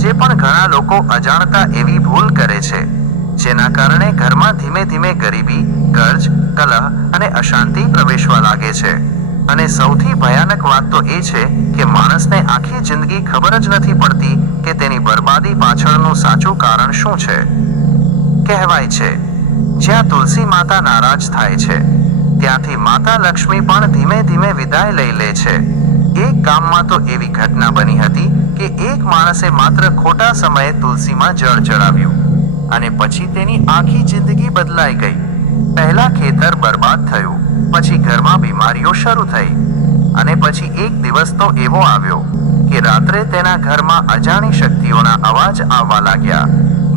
આજે પણ ઘણા લોકો અજાણતા એવી ભૂલ કરે છે, જેના કારણે ઘરમાં ધીમે ધીમે ગરીબી, કર્જ, કલહ અને અશાંતિ પ્રવેશવા લાગે છે. અને સૌથી ભયાનક વાત તો એ છે કે માણસને આખી જિંદગી ખબર જ નથી પડતી કે તેની બરબાદી પાછળનું સાચું કારણ શું છે. કહેવાય છે, જ્યાં તુલસી માતા નારાજ થાય છે, ત્યાંથી માતા લક્ષ્મી પણ ધીમે ધીમે વિદાય લઈ લે છે. એક ગામમાં તો એવી ઘટના બની હતી કે એક માણસે માત્ર ખોટા સમયે તુલસીમાં જળ ચડાવ્યું અને પછી તેની આખી જિંદગી બદલાઈ ગઈ. પહેલા ખેતર બરબાદ થયું, પછી ઘરમાં બીમારીઓ શરૂ થઈ અને પછી એક દિવસ તો એવો આવ્યો કે રાત્રે તેના ઘરમાં અજાણી શક્તિઓના અવાજ આવવા લાગ્યા.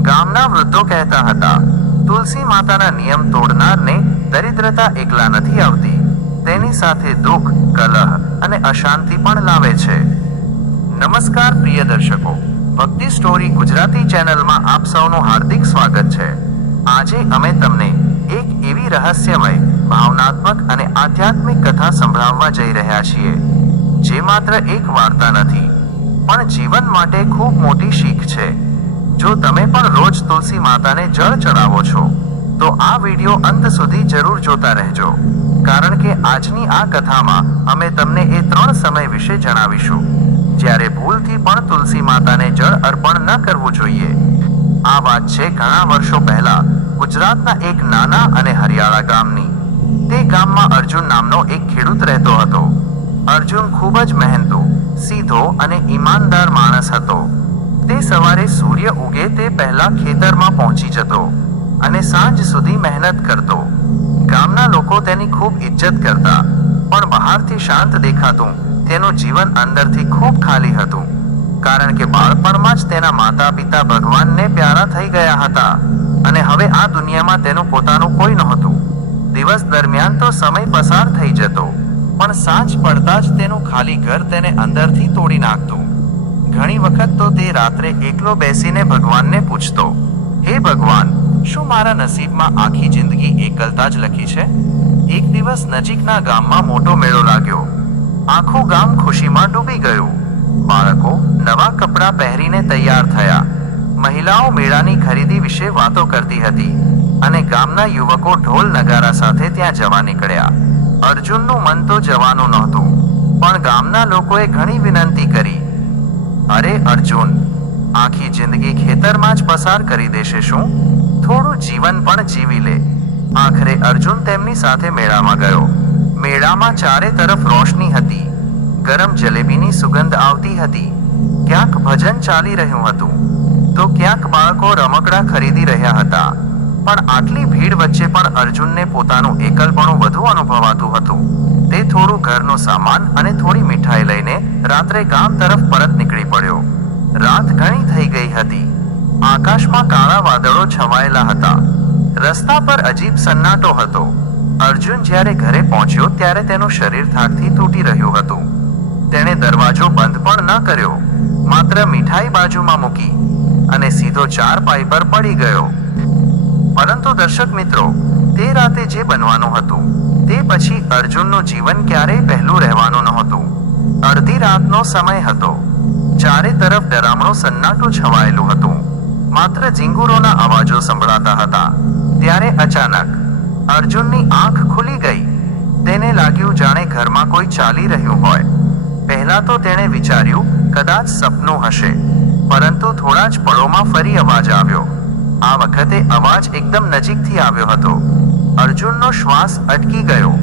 ગામના વૃદ્ધો કહેતા હતા, તુલસી માતાના નિયમ તોડનારને દરિદ્રતા એકલા નથી આવતી, તેની સાથે દુઃખ, કલહ અને અશાંતિ પણ લાવે છે. નમસ્કાર પ્રિય દર્શકો, ભક્તિ સ્ટોરી ગુજરાતી ચેનલમાં આપ સૌનું હાર્દિક સ્વાગત છે. આજે અમે તમને એક એવી રહસ્યમય, ભાવનાત્મક અને આધ્યાત્મિક કથા સંભળાવવા જઈ રહ્યા છીએ, જે માત્ર એક વાર્તા નથી, પણ જીવન માટે ખૂબ મોટી શીખ છે. જો તમે પણ રોજ તુલસી માતાને જળ ચડાવો છો, તો આ વિડિયો અંત સુધી જરૂર જોતા રહેજો, કારણ કે આજની આ કથામાં અમે તમને એ 3 સમય વિશે જણાવીશું જ્યારે ભૂલથી પણ તુલસી માતાને જળ અર્પણ ન કરવું જોઈએ. આ વાત છે ઘણા વર્ષો પહેલા ગુજરાતના એક નાના અને હરિયાળા ગામની. તે ગામમાં અર્જુન નામનો એક ખેડૂત રહેતો હતો. અર્જુન ખૂબ જ મહેનતુ, સીધો અને ઈમાનદાર માણસ હતો. તે સવારે સૂર્ય ઉગે તે પહેલા ખેતરમાં પહોંચી જતો અને સાંજ સુધી મહેનત કરતો. ગામના લોકો તેની ખૂબ ઇજ્જત કરતા, પણ બહારથી શાંત દેખાતું તેનું જીવન અંદરથી ખૂબ ખાલી હતું, કારણ કે બાળપણમાં જ તેના માતા પિતા ભગવાનને પ્યારા થઈ ગયા હતા અને હવે આ દુનિયામાં તેનું પોતાનું કોઈ નહોતું. દિવસ દરમિયાન તો સમય પસાર થઈ જતો, પણ સાંજ પડતા જ તેનું ખાલી ઘર તેને અંદરથી તોડી નાખતું. ઘણી વખત તો તે રાત્રે એકલો બેસીને ભગવાનને પૂછતો, હે ભગવાન, શું મારા નસીબમાં આખી જિંદગી એકલતા જ લખી છે? એક દિવસ નજીકના ગામમાં મોટો મેળો લાગ્યો. આખું ગામ ખુશીમાં ડૂબી ગયું. બાળકો નવા કપડાં પહેરીને તૈયાર થયા. મહિલાઓ મેળાની ખરીદી વિશે વાતો કરતી હતી અને ગામના યુવકો ઢોલ નગારા સાથે ત્યાં જવા નીકળ્યા. અર્જુનનું મન તો જવાનું નહોતું, પણ ગામના લોકોએ ઘણી વિનંતી કરી. અરે અર્જુન, આખી જિંદગી ખેતરમાં જ પસાર કરી દેશે શું? થોડું જીવન પણ જીવી લે. આખરે અર્જુન તેમની સાથે મેળામાં ગયો. મેળામાં ચારે તરફ રોશની હતી, ગરમ જલેબીની સુગંધ આવતી હતી, ક્યાંક ભજન ચાલી રહ્યું હતું, તો ક્યાંક બાળકો રમકડા ખરીદી રહ્યા હતા. પણ આટલી ભીડ વચ્ચે પણ અર્જુનને પોતાનું એકલપણું વધુ અનુભવાતું હતું. તે થોડું ઘરનો સામાન અને થોડી મીઠાઈ લઈને રાત્રે ગામ તરફ પરત નીકળી પડ્યો. રાત ઘણી થઈ ગઈ હતી. આકાશમાં કાળા વાદળો છવાયેલા હતા. રસ્તા પર અજીબ સન્નાટો હતો. અર્જુન જ્યારે ઘરે પહોંચ્યો ત્યારે તેનું શરીર થાકથી તૂટી રહ્યું હતું. તેણે દરવાજો બંધ પણ ન કર્યો, માત્ર મીઠાઈ બાજુમાં મૂકી અને સીધો ચારપાઈ પર પડી ગયો. પરંતુ દર્શક મિત્રો, તે રાતે જે બનવાનું હતું તે પછી અર્જુનનું જીવન ક્યારેય પહેલું રહેવાનું નહોતું. અડધી રાતનો સમય હતો. ચારે તરફ ડરામણું સન્નાટું છવાયેલું હતું. માત્ર ઝીંગુરોના અવાજો સંભળાતા હતા. ત્યારે અચાનક અર્જુનની આંખ ખુલી ગઈ. તેને લાગ્યું જાણે ઘરમાં કોઈ ચાલી રહ્યું હોય. પહેલા તો તેણે વિચાર્યું કદાચ સપનું હશે, પરંતુ થોડા જ પળોમાં ફરી અવાજ આવ્યો. આ વખતે અવાજ એકદમ નજીકથી આવ્યો હતો. અર્જુનનો શ્વાસ અટકી ગયો.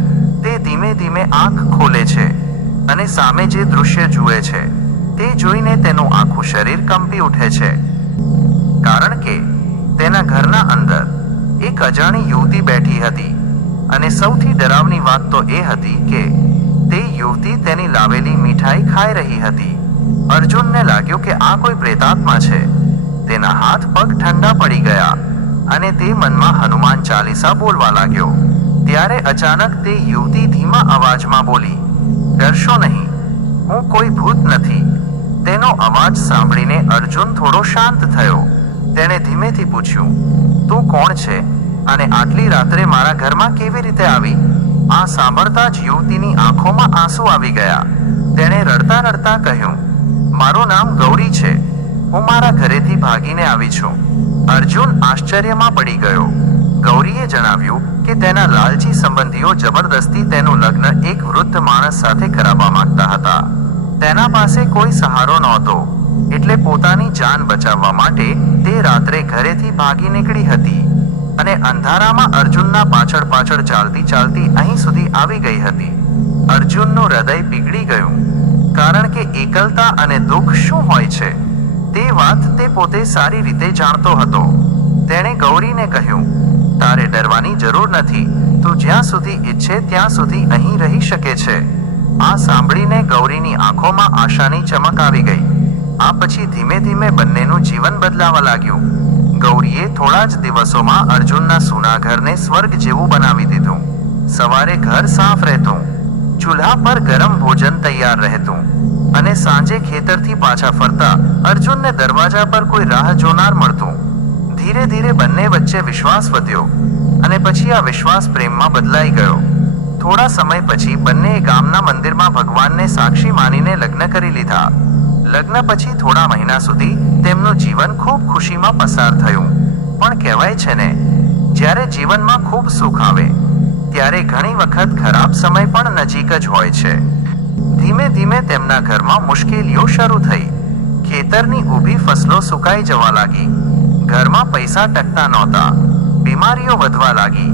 તે ધીમે ધીમે આંખ ખોલે છે અને સામે જે દૃશ્ય જુએ છે તે જોઈને તેનું આખું શરીર કંપી ઉઠે છે, કારણ કે તેના ઘરના અંદર એક અજાણી યુવતી બેઠી હતી. અને સૌથી ડરાવની વાત તો એ હતી કે તે યુવતી તેની લાવેલી મીઠાઈ ખાઈ રહી હતી. અર્જુનને લાગ્યું કે આ કોઈ પ્રેતાત્મા છે. તેના હાથ પગ ઠંડા પડી ગયા અને તે મનમાં હનુમાન ચાલીસા બોલવા લાગ્યો. ત્યારે અચાનક તે યુવતી ધીમા અવાજમાં બોલી, ડરશો નહીં, હું કોઈ ભૂત નથી. તેનો અવાજ સાંભળીને અર્જુન થોડો શાંત થયો. તેણે ધીમેથી પૂછ્યું, તું કોણ છે અને આટલી રાત્રે મારા ઘરમાં કેવી રીતે આવી? આ સાંભળતા જ યુવતીની આંખોમાં આંસુ આવી ગયા. તેણે રડતા રડતા કહ્યું, મારું નામ ગૌરી છે. હું મારા ઘરેથી ભાગીને આવી છું. અર્જુન આશ્ચર્યમાં પડી ગયો. ગૌરીએ જણાવ્યું કે તેના લાલચી સંબંધીઓ જબરદસ્તી તેનું લગ્ન એક વૃદ્ધ માણસ સાથે કરાવવા માંગતા હતા. તેના પાસે કોઈ સહારો નહોતો, એટલે પોતાની જાન બચાવવા માટે તે રાત્રે ઘરેથી ભાગી નીકળી હતી અને અંધારામાં અર્જુનના પાછળ પાછળ ચાલતી ચાલતી અહીં સુધી આવી ગઈ હતી. અર્જુનનું હૃદય પીગળી ગયું, કારણ કે એકલતા અને દુઃખ શું હોય છે તે વાત તે પોતે સારી રીતે જાણતો હતો. તેણે ગૌરીને કહ્યું, તારે ડરવાની જરૂર નથી, તું જ્યાં સુધી ઈચ્છે ત્યાં સુધી અહીં રહી શકે છે. આ સાંભળીને ગૌરીની આંખોમાં આશાની ચમક આવી ગઈ. આ પછી ધીમે ધીમે બંનેનું જીવન બદલાવા લાગ્યું. ગૌરીએ થોડા જ દિવસોમાં અર્જુનના સૂના ઘરને સ્વર્ગ જેવું બનાવી દીધું. સવારે ઘર સાફ રહેતું, ચૂલ્હા પર ગરમ ભોજન તૈયાર રહેતું અને સાંજે ખેતરથી પાછા ફરતા અર્જુનને દરવાજા પર કોઈ રાહ જોનાર મળતું. ધીરે ધીરે બંને વચ્ચે વિશ્વાસ વધ્યો અને પછી આ વિશ્વાસ પ્રેમમાં બદલાઈ ગયો. થોડા સમય પછી બંનેએ ગામના મંદિરમાં ભગવાનને સાક્ષી માનીને લગ્ન કરી લીધા. લગ્ન પછી થોડા મહિના સુધી તેમનું જીવન ખૂબ ખુશીમાં પસાર થયું. પણ કહેવાય છે ને, જ્યારે જીવનમાં ખૂબ સુખ આવે ત્યારે ઘણી વખત ખરાબ સમય પણ નજીક જ હોય છે. ધીમે ધીમે તેમના ઘરમાં મુશ્કેલીઓ શરૂ થઈ. ખેતરની ઊભી ફસલો સુકાઈ જવા લાગી, ઘરમાં પૈસા ટકતા નહોતા, બીમારીઓ વધવા લાગી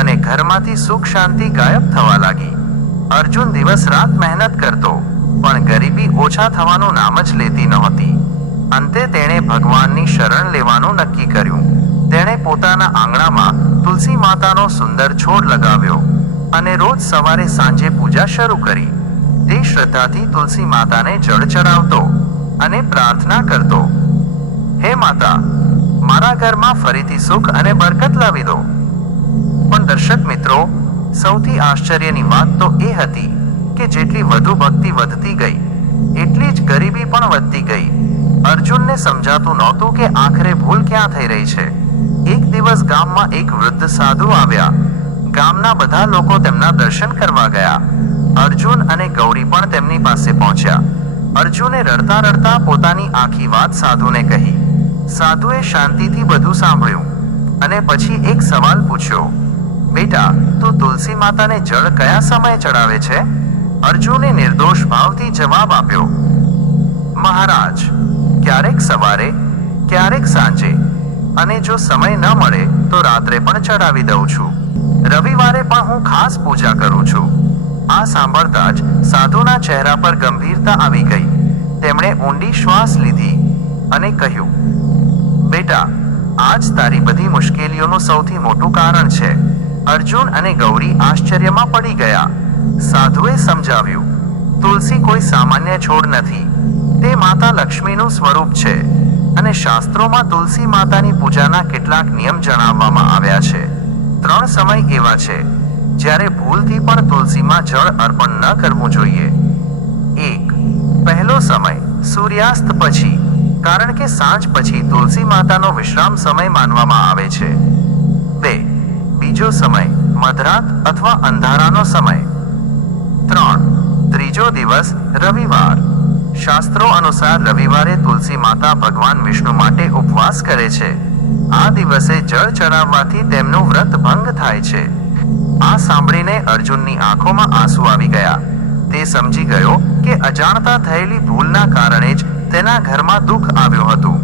અને ઘરમાંથી સુખ શાંતિ ગાયબ થવા લાગી. અર્જુન દિવસ રાત મહેનત કરતો, પણ ગરીબી ઓછા થવાનું નામ જ લેતી નહોતી. અંતે તેણે ભગવાનની શરણ લેવાનું નક્કી કર્યું. તેણે પોતાના આંગણામાં તુલસી માતાનો સુંદર છોડ લગાવ્યો અને રોજ સવારે સાંજે પૂજા શરૂ કરી. તે શ્રદ્ધાથી તુલસી માતાને જળ ચડાવતો અને પ્રાર્થના કરતો, હે માતા, મારા ઘરમાં ફરીથી સુખ અને બરકત લાવી દો. પણ દર્શક મિત્રો, સૌથી આશ્ચર્યની વાત તો એ હતી કે જેટલી વધુ ભક્તિ વધતી ગઈ એટલી જ ગરીબી પણ વધતી ગઈ. અર્જુનને સમજાતું નહોતું કે આખરે ભૂલ ક્યાં થઈ રહી છે. એક દિવસ ગામમાં એક વૃદ્ધ સાધુ આવ્યા. ગામના બધા લોકો તેમના દર્શન કરવા ગયા. અર્જુન અને ગૌરી પણ તેમની પાસે પહોંચ્યા. અર્જુને રડતા રડતા પોતાની આખી વાત સાધુને કહી. સાધુએ શાંતિથી બધું સાંભળ્યું અને પછી એક સવાલ પૂછ્યો, બેટા, તું તુલસી માતાને જળ કયા સમયે ચડાવે છે? અર્જુને નિર્દોષ ભાવથી જવાબ આપ્યો, મહારાજ, ક્યારેક સવારે, ક્યારેક સાંજે, અને જો સમય ન મળે તો રાત્રે પણ ચડાવી દઉં છું. રવિવારે પણ હું ખાસ પૂજા કરું છું. આ સાંભળતા જ સાધુના ચહેરા પર ગંભીરતા આવી ગઈ. તેમણે ઊંડી શ્વાસ લીધી અને કહ્યું, બેટા, આજ તારી બધી મુશ્કેલીઓનું સૌથી મોટું કારણ છે. અર્જુન અને ગૌરી આશ્ચર્યમાં પડી ગયા. સાધુએ સમજાવ્યું, તુલસી કોઈ સામાન્ય છોડ નથી, તે માતા લક્ષ્મીનું સ્વરૂપ છે અને શાસ્ત્રોમાં તુલસી માતાની પૂજાના કેટલાક નિયમ જણાવવામાં આવ્યા છે. 3 સમય એવા છે જ્યારે ભૂલથી પણ તુલસીમાં જળ અર્પણ ન કરવું જોઈએ. 1. પહેલો સમય સૂર્યાસ્ત પછી, કારણ કે સાંજ પછી તુલસી માતાનો વિશ્રામ સમય માનવામાં આવે છે. 2. બીજો સમય મધરાત અથવા અંધારાનો સમય. 3. ત્રીજો દિવસ રવિવાર. શાસ્ત્રો અનુસાર રવિવારે તુલસી માતા ભગવાન વિષ્ણુ માટે ઉપવાસ કરે છે. આ દિવસે જળ ચડાવવાથી તેમનું વ્રત ભંગ થાય છે. આ સાંભળીને અર્જુનની આંખોમાં આંસુ આવી ગયા. તે સમજી ગયો કે અજાણતા થયેલી ભૂલના કારણે જ તેના ઘરમાં દુઃખ આવ્યું હતું.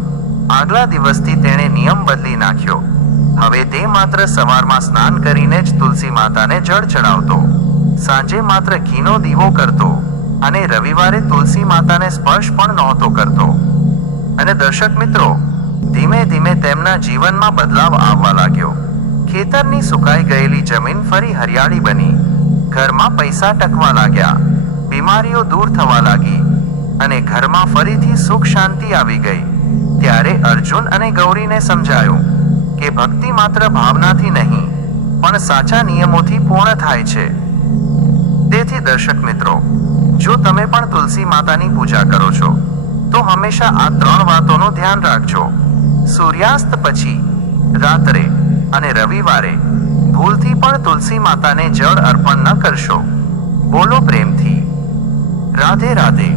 આગલા દિવસથી તેણે નિયમ બદલી નાખ્યો. હવે તે માત્ર સવારમાં સ્નાન કરીને જ તુલસી માતાને જળ ચડાવતો, સાંજે માત્ર ઘીનો દીવો કરતો અને રવિવારે તુલસી માતાને સ્પર્શ પણ નહોતો કરતો. અને દર્શક મિત્રો, ધીમે ધીમે તેમના જીવનમાં બદલાવ આવવા લાગ્યો. ખેતરની સુકાઈ ગયેલી જમીન ફરી હરિયાળી બની, ઘરમાં પૈસા ટકવા લાગ્યા, બીમારીઓ દૂર થવા લાગી અને ઘરમાં ફરીથી સુખ શાંતિ આવી ગઈ. ત્યારે અર્જુન અને ગૌરીને સમજાયું કે ભક્તિ માત્ર ભાવનાથી નહીં પણ સાચા નિયમોથી પૂર્ણ થાય છે. તેથી દર્શક મિત્રો, જો તમે પણ તુલસી માતાની પૂજા કરો છો તો હંમેશા આ 3 વાતોનું ધ્યાન રાખજો. સૂર્યાસ્ત પછી, રાત્રે અને રવિવારે ભૂલથી પણ તુલસી માતાને જળ અર્પણ ન કરશો. બોલો પ્રેમથી. રાધે રાધે.